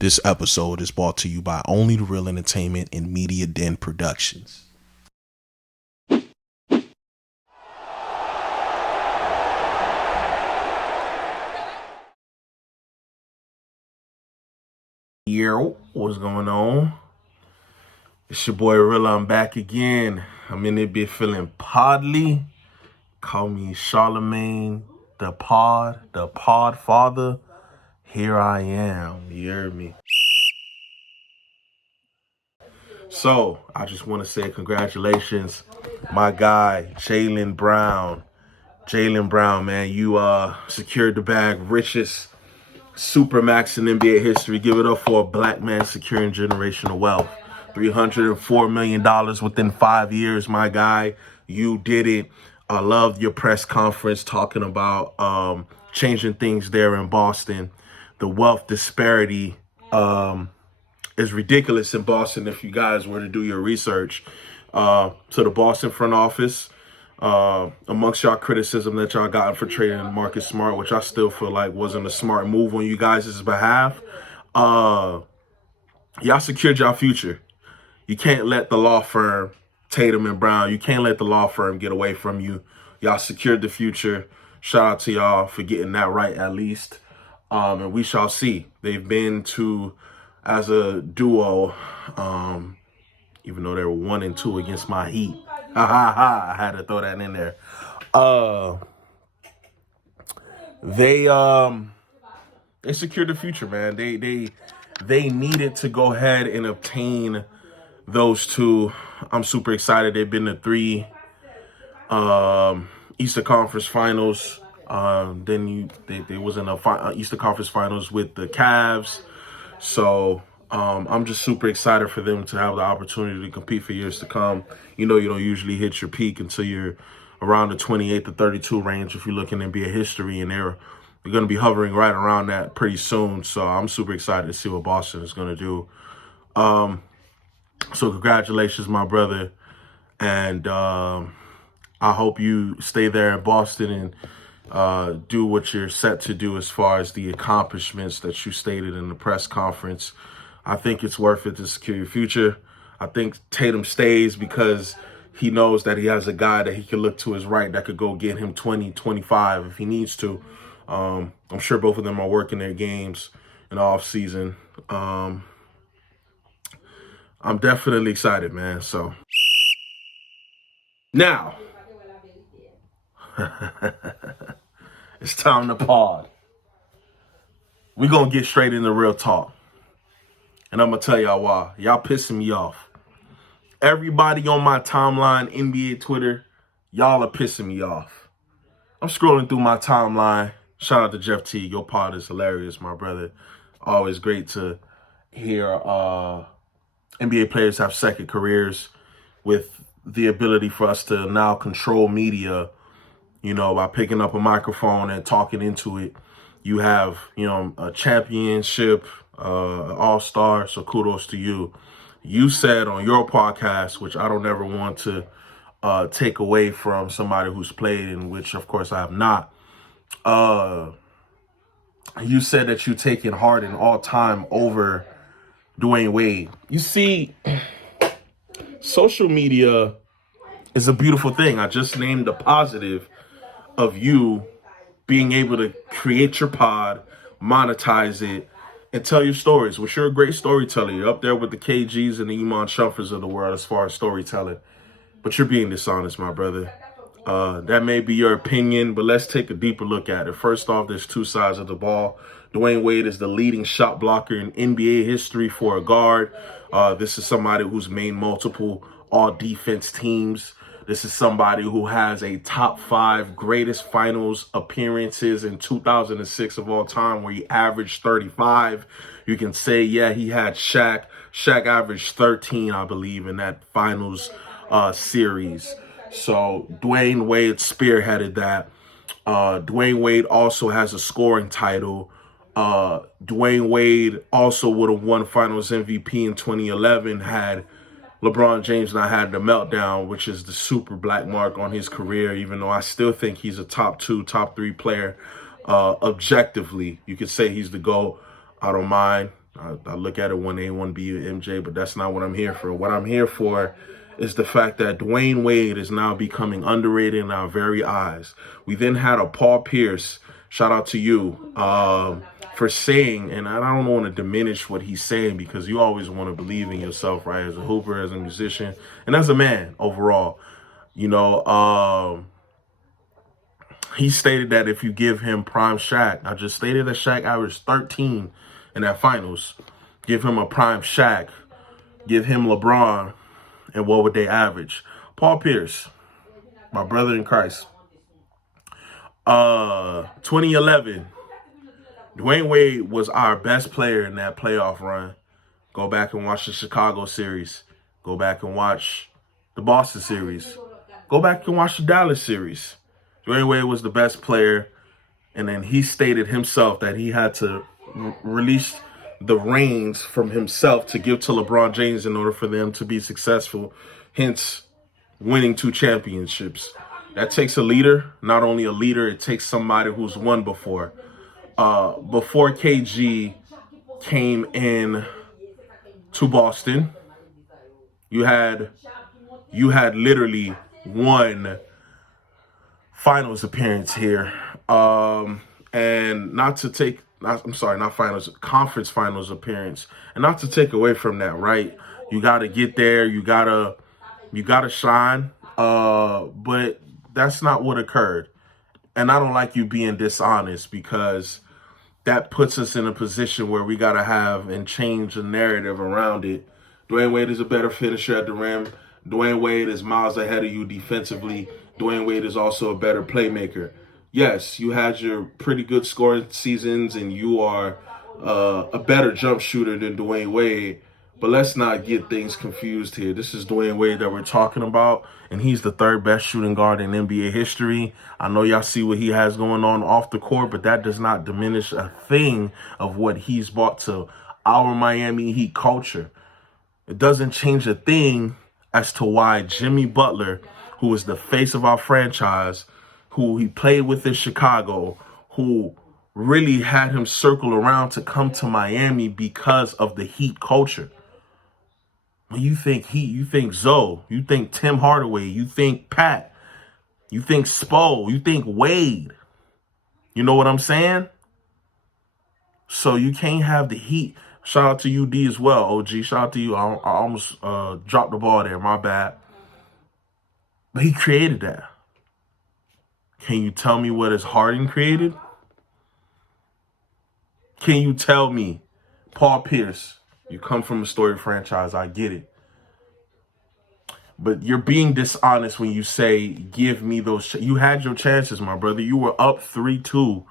This episode is brought to you by Only the Real Entertainment and Media Den Productions. Yo, what's going on? It's your boy Reela. I'm back again. I'm in it bit feeling podly. Call me Charlemagne, the pod father. Here I am. You heard me? So, I just want to say congratulations, my guy, Jaylen Brown. Jaylen Brown, man, you secured the bag, richest supermax in NBA history. Give it up for a black man securing generational wealth. $304 million within 5 years, my guy. You did it. I loved your press conference talking about changing things there in Boston. The wealth disparity is ridiculous in Boston if you guys were to do your research. To the Boston front office, amongst y'all criticism that y'all got for trading Marcus Smart, which I still feel like wasn't a smart move on you guys' behalf, y'all secured y'all future. You can't let the law firm, Tatum and Brown, you can't let the law firm get away from you. Y'all secured the future. Shout out to y'all for getting that right at least. And we shall see. They've been to, as a duo, even though they were 1-2 against my Heat. I had to throw that in there. They secured the future, man. They needed to go ahead and obtain those two. I'm super excited. They've been to 3 Eastern Conference Finals. They was in a Eastern Conference Finals with the Cavs. So I'm just super excited for them to have the opportunity to compete for years to come. You know, you don't usually hit your peak until you're around the 28 to 32 range if you look in NBA history, and they're going to be hovering right around that pretty soon. So I'm super excited to see what Boston is going to do. So congratulations, my brother. And I hope you stay there in Boston and do what you're set to do as far as the accomplishments that you stated in the press conference. I think it's worth it to secure your future. I think Tatum stays because he knows that he has a guy that he can look to his right that could go get him 20, 25 if he needs to. I'm sure both of them are working their games in the off season. I'm definitely excited, man. So now it's time to pod. We're going to get straight into real talk. And I'm going to tell y'all why. Y'all pissing me off. Everybody on my timeline, NBA Twitter, y'all are pissing me off. I'm scrolling through my timeline. Shout out to Jeff T. Your pod is hilarious, my brother. Always great to hear NBA players have second careers with the ability for us to now control media, you know, by picking up a microphone and talking into it. You have, you know, a championship, all-star, so kudos to you. You said on your podcast, which I don't ever want to take away from somebody who's played, in which, of course, I have not. You said that you taking Harden all time over Dywane Wade. You see, social media is a beautiful thing. I just named the positive of you being able to create your pod, monetize it, and tell your stories, which you're a great storyteller. You're up there with the KGs and the Iman Shumpers of the world as far as storytelling. But you're being dishonest, my brother. That may be your opinion, but let's take a deeper look at it. First off, there's two sides of the ball. Dywane Wade is the leading shot blocker in NBA history for a guard. This is somebody who's made multiple all-defense teams. This is somebody who has a top 5 greatest finals appearances in 2006 of all time, where he averaged 35. You can say, yeah, he had Shaq. Shaq averaged 13, I believe, in that finals series. So Dywane Wade spearheaded that. Dywane Wade also has a scoring title. Dywane Wade also would have won Finals MVP in 2011 had LeBron James not had the meltdown, which is the super black mark on his career, even though I still think he's a top 2, top 3 player. Objectively, you could say he's the GOAT. I don't mind. I look at it 1A, 1B, MJ, but that's not what I'm here for. What I'm here for is the fact that Dywane Wade is now becoming underrated in our very eyes. We then had a Paul Pierce, shout out to you, for saying, and I don't want to diminish what he's saying because you always want to believe in yourself, right? As a hooper, as a musician, and as a man overall. He stated that if you give him prime Shaq, I just stated that Shaq averaged 13 in that finals. Give him a prime Shaq, give him LeBron, and what would they average? Paul Pierce, my brother in Christ. 2011, Dywane Wade was our best player in that playoff run. Go back and watch the Chicago series. Go back and watch the Boston series. Go back and watch the Dallas series. Dywane Wade was the best player, and then he stated himself that he had to release the reins from himself to give to LeBron James in order for them to be successful, hence winning 2 championships. That takes a leader. Not only a leader, it takes somebody who's won before. Before KG came in to Boston, you had literally one finals appearance here. And not finals, conference finals appearance. And not to take away from that, right? You got to get there. You gotta shine. But that's not what occurred. And I don't like you being dishonest because that puts us in a position where we got to have and change the narrative around it. Dywane Wade is a better finisher at the rim. Dywane Wade is miles ahead of you defensively. Dywane Wade is also a better playmaker. Yes, you had your pretty good scoring seasons and you are a better jump shooter than Dywane Wade. But let's not get things confused here. This is Dywane Wade that we're talking about, and he's the 3rd best shooting guard in NBA history. I know y'all see what he has going on off the court, but that does not diminish a thing of what he's brought to our Miami Heat culture. It doesn't change a thing as to why Jimmy Butler, who is the face of our franchise, who he played with in Chicago, who really had him circle around to come to Miami because of the Heat culture. When you think Heat, you think Zoe, you think Tim Hardaway, you think Pat, you think Spo, you think Wade. You know what I'm saying? So you can't have the Heat. Shout out to UD as well, OG. Shout out to you. I almost dropped the ball there. My bad. But he created that. Can you tell me what his Harden created? Can you tell me, Paul Pierce, you come from a storied franchise, I get it. But you're being dishonest when you say, give me those. You had your chances, my brother. You were up 3-2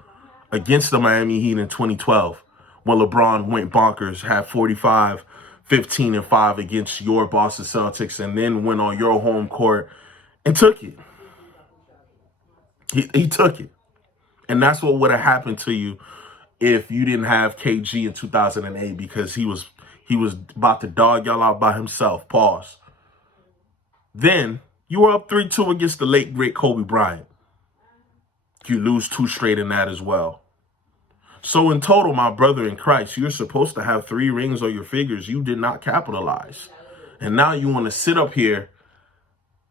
against the Miami Heat in 2012 when LeBron went bonkers, had 45, 15, and 5 against your Boston Celtics, and then went on your home court and took it. He took it. And that's what would have happened to you if you didn't have KG in 2008 because he was about to dog y'all out by himself. Pause. Then you were up 3-2 against the late, great Kobe Bryant. You lose 2 straight in that as well. So in total, my brother in Christ, you're supposed to have 3 rings on your fingers. You did not capitalize. And now you want to sit up here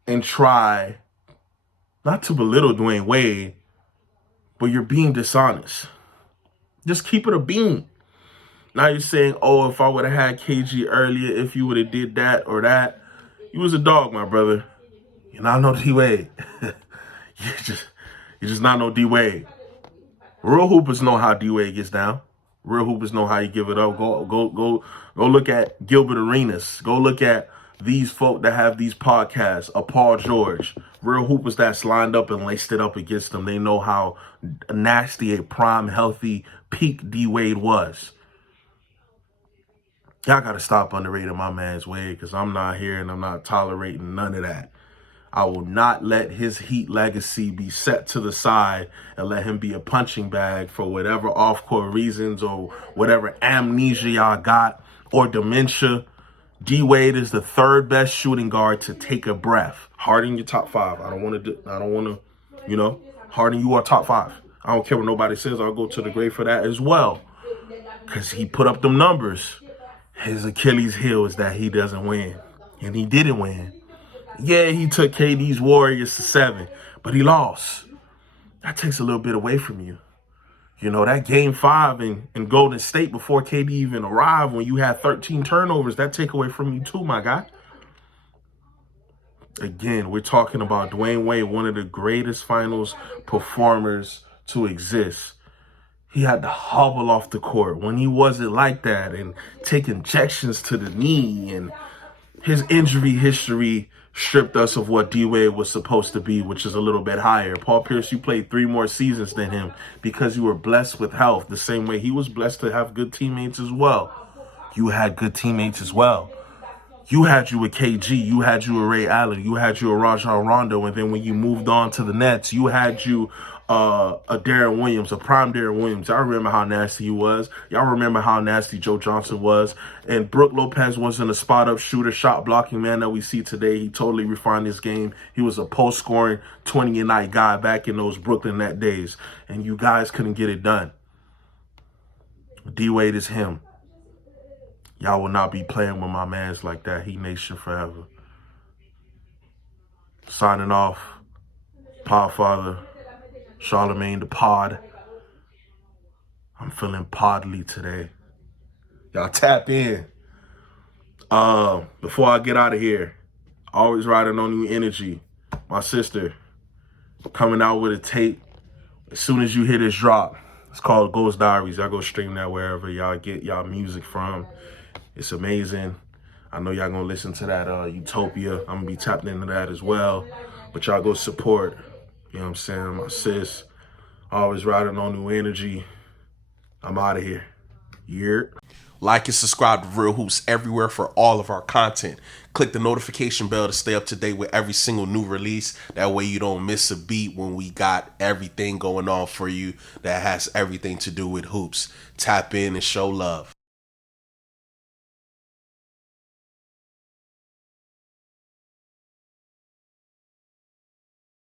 and try not to belittle Dywane Wade, but you're being dishonest. Just keep it a bean. Now you're saying, oh, if I would have had KG earlier, if you would have did that or that, you was a dog, my brother. You're not no D Wade. you just not no D Wade. Real hoopers know how D Wade gets down. Real hoopers know how you give it up. Go look at Gilbert Arenas. Go look at these folk that have these podcasts, a Paul George. Real hoopers that's lined up and laced it up against them. They know how nasty a prime, healthy, peak D Wade was. Y'all got to stop underrating my man's Wade because I'm not here and I'm not tolerating none of that. I will not let his Heat legacy be set to the side and let him be a punching bag for whatever off-court reasons or whatever amnesia y'all got or dementia. D Wade is the 3rd best shooting guard to take a breath. Harden, your top 5. I don't want to, Harden, you are top 5. I don't care what nobody says. I'll go to the grave for that as well. because he put up them numbers. His Achilles heel is that he doesn't win. And he didn't win. Yeah, he took KD's Warriors to 7, but he lost. That takes a little bit away from you. You know, that game 5 in Golden State before KD even arrived, when you had 13 turnovers, that take away from you too, my guy. Again, we're talking about Dywane Wade, one of the greatest finals performers to exist. He had to hobble off the court when he wasn't like that and take injections to the knee, and his injury history stripped us of what D-Wade was supposed to be, which is a little bit higher. Paul Pierce, you played 3 more seasons than him because you were blessed with health, the same way he was blessed to have good teammates as well. You had good teammates as well. You had you a KG, you had you a Ray Allen, you had you a Rajon Rondo, and then when you moved on to the Nets, you had you a Darren Williams, a prime Darren Williams. I remember how nasty he was. Y'all remember how nasty Joe Johnson was. And Brook Lopez wasn't a spot-up shooter, shot-blocking man that we see today. He totally refined his game. He was a post-scoring 20-a-night guy back in those Brooklyn Net days. And you guys couldn't get it done. D-Wade is him. Y'all will not be playing with my mans like that. He nation forever. Signing off. Podfather. Charlemagne the Pod. I'm feeling podly today. Y'all tap in. Before I get out of here, always riding on new energy. My sister coming out with a tape as soon as you hear this drop. It's called Ghost Diaries. Y'all go stream that wherever y'all get y'all music from. It's amazing. I know y'all gonna listen to that Utopia. I'm gonna be tapped into that as well. But y'all go support. You know what I'm saying? My sis. Always riding on new energy. I'm out of here. Like and subscribe to Real Hoops everywhere for all of our content. Click the notification bell to stay up to date with every single new release. That way you don't miss a beat when we got everything going on for you that has everything to do with hoops. Tap in and show love.